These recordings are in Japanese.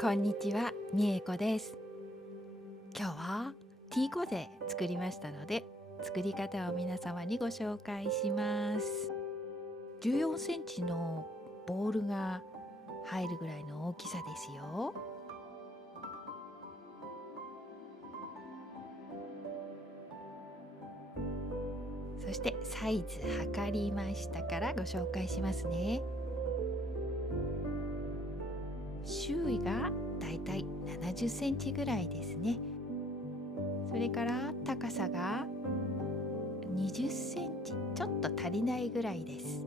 こんにちは、みえこです。今日はティーコゼ作りましたので、作り方を皆様にご紹介します。14センチのボールが入るぐらいの大きさですよ。そしてサイズ測りましたからご紹介しますね。周囲がだいたい70センチぐらいですね。それから高さが20センチちょっと足りないぐらいです。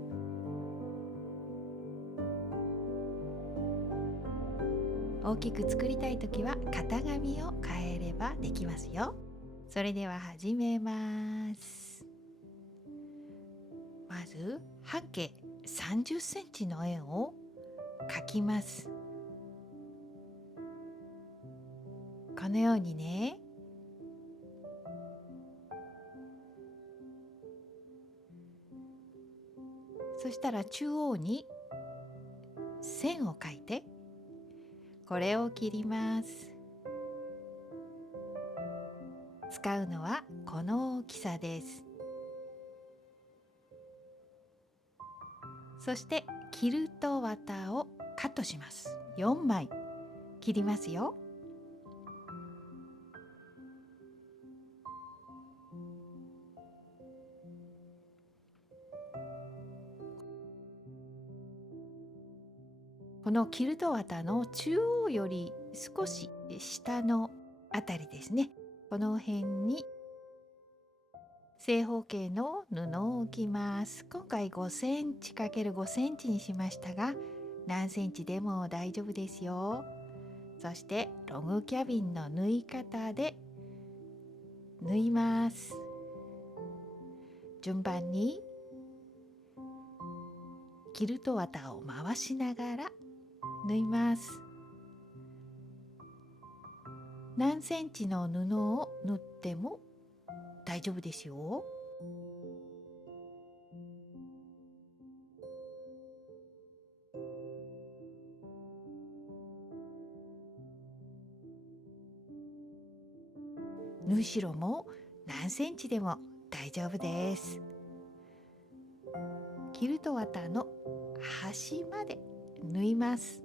大きく作りたいときは型紙を変えればできますよ。それでは始めます。まず半径30センチの円を描きます。このようにね。そしたら中央に線を描いて、これを切ります。使うのはこの大きさです。そしてキルト綿をカットします。4枚切りますよ。このキルト綿の中央より少し下のあたりですね。この辺に正方形の布を置きます。今回5センチ ×5 センチにしましたが、何センチでも大丈夫ですよ。そしてログキャビンの縫い方で縫います。順番にキルト綿を回しながら縫います。何センチの布を縫っても大丈夫ですよ。縫い代も何センチでも大丈夫です。キルト綿の端まで縫います。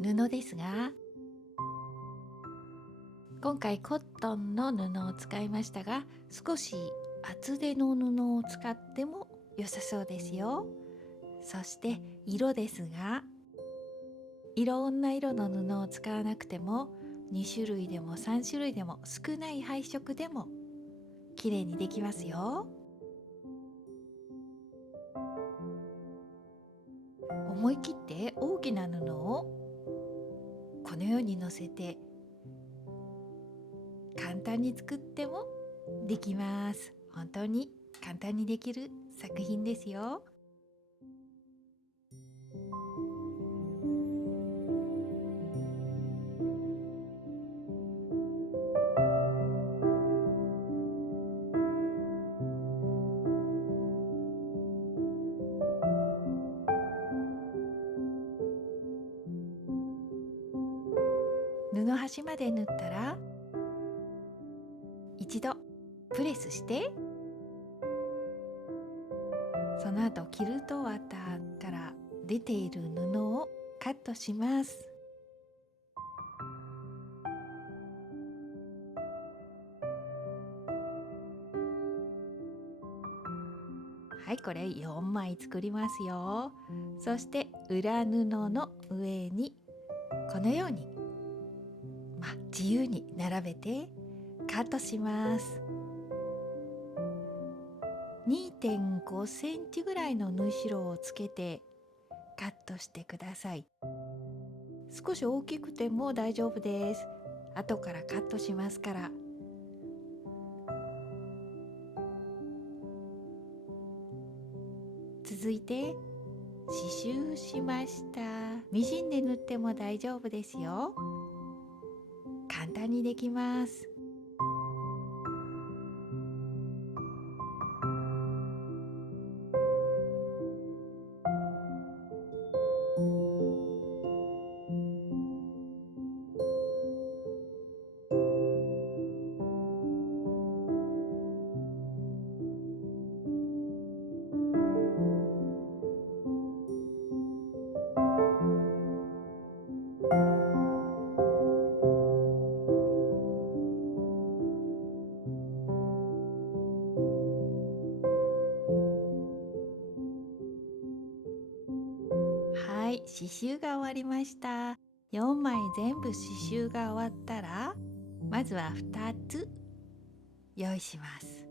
布ですが、今回コットンの布を使いましたが、少し厚手の布を使っても良さそうですよ。そして色ですが、いろんな色の布を使わなくても2種類でも3種類でも少ない配色でも綺麗にできますよ。思い切って大きな布をこのように乗せて簡単に作ってもできます。本当に簡単にできる作品ですよ。端まで縫ったら一度プレスして、その後キルト綿から出ている布をカットします。はい、これ4枚作りますよ。そして裏布の上にこのように、自由に並べてカットします。2.5 センチぐらいの縫い代をつけてカットしてください。少し大きくても大丈夫です。後からカットしますから。続いて刺繍しました。ミシンで縫っても大丈夫ですよ。簡単にできます。はい、刺繍が終わりました。4枚全部刺繍が終わったら、まずは2つ用意します。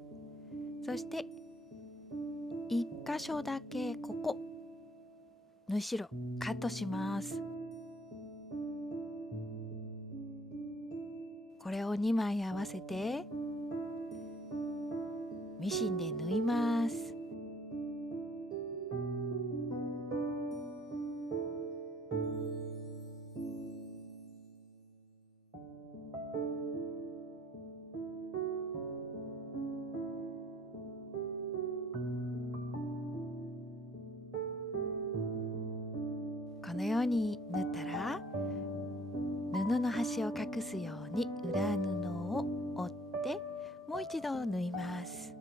そして1箇所だけここ縫い代カットします。これを2枚合わせてミシンで縫います。このように縫ったら、布の端を隠すように裏布を折ってもう一度縫います。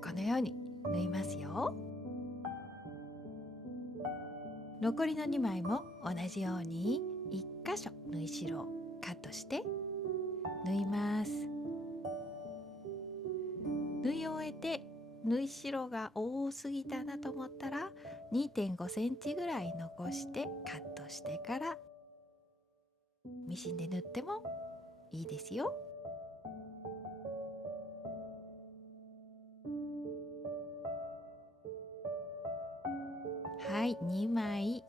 このように縫いますよ。残りの2枚も同じように1箇所縫い代をカットして縫います。縫い終えて縫い代が多すぎたなと思ったら 2.5 センチぐらい残してカットしてからミシンで縫ってもいいですよ。はい、2枚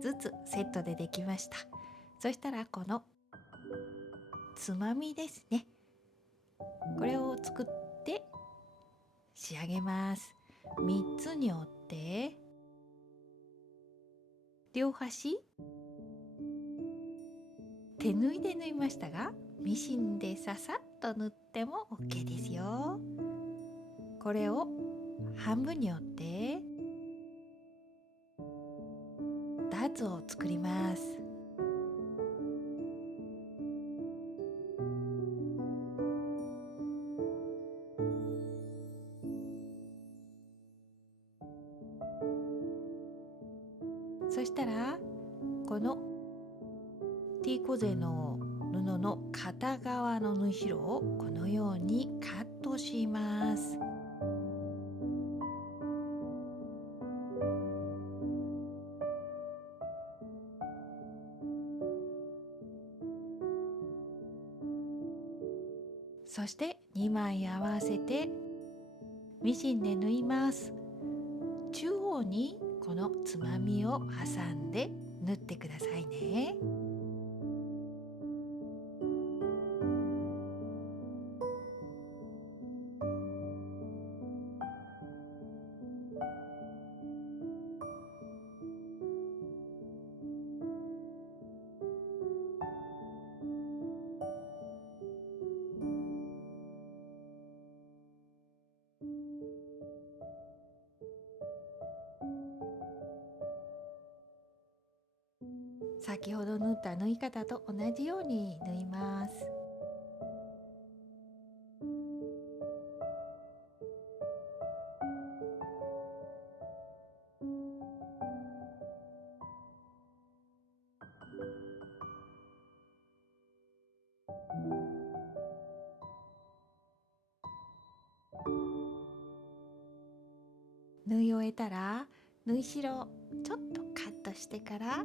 ずつセットでできました。そしたらこのつまみですね、これを作って仕上げます。3つに折って両端手縫いで縫いましたが、ミシンでささっと縫っても OK ですよ。これを半分に折ってダーツを作ります。そしたらこの T コゼの布の片側の縫い代をこのようにカットします。そして2枚合わせてミシンで縫います。中央にこのつまみを挟んで縫ってくださいね。先ほど縫った縫い方と同じように縫います。縫い終えたら縫い代をちょっとカットしてから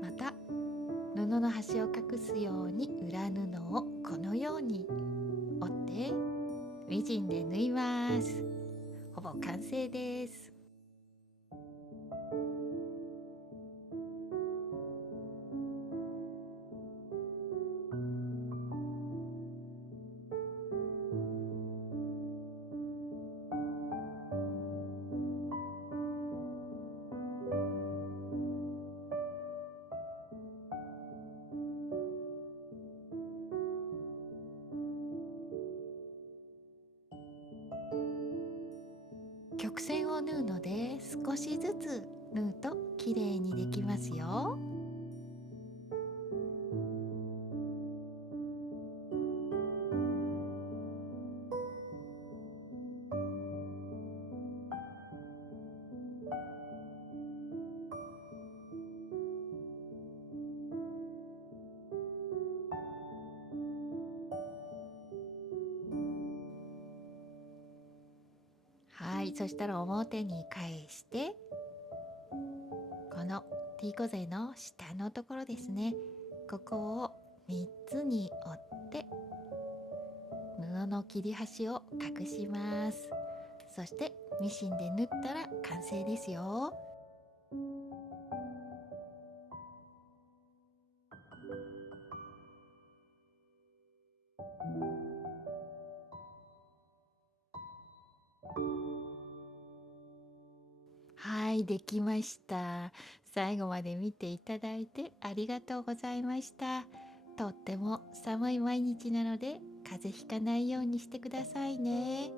また布の端を隠すように裏布をこのように折ってミシンで縫います。ほぼ完成です。曲線を縫うので少しずつ縫うと綺麗にできますよ。はい、そしたら表に返してこの T 小背の下のところですね、ここを3つに折って布の切り端を隠します。そしてミシンで縫ったら完成ですよ。はい、できました。最後まで見ていただいてありがとうございました。とっても寒い毎日なので風邪ひかないようにしてくださいね。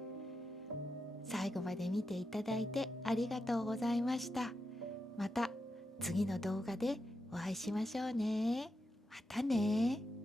最後まで見ていただいてありがとうございました。また次の動画でお会いしましょうね。またね。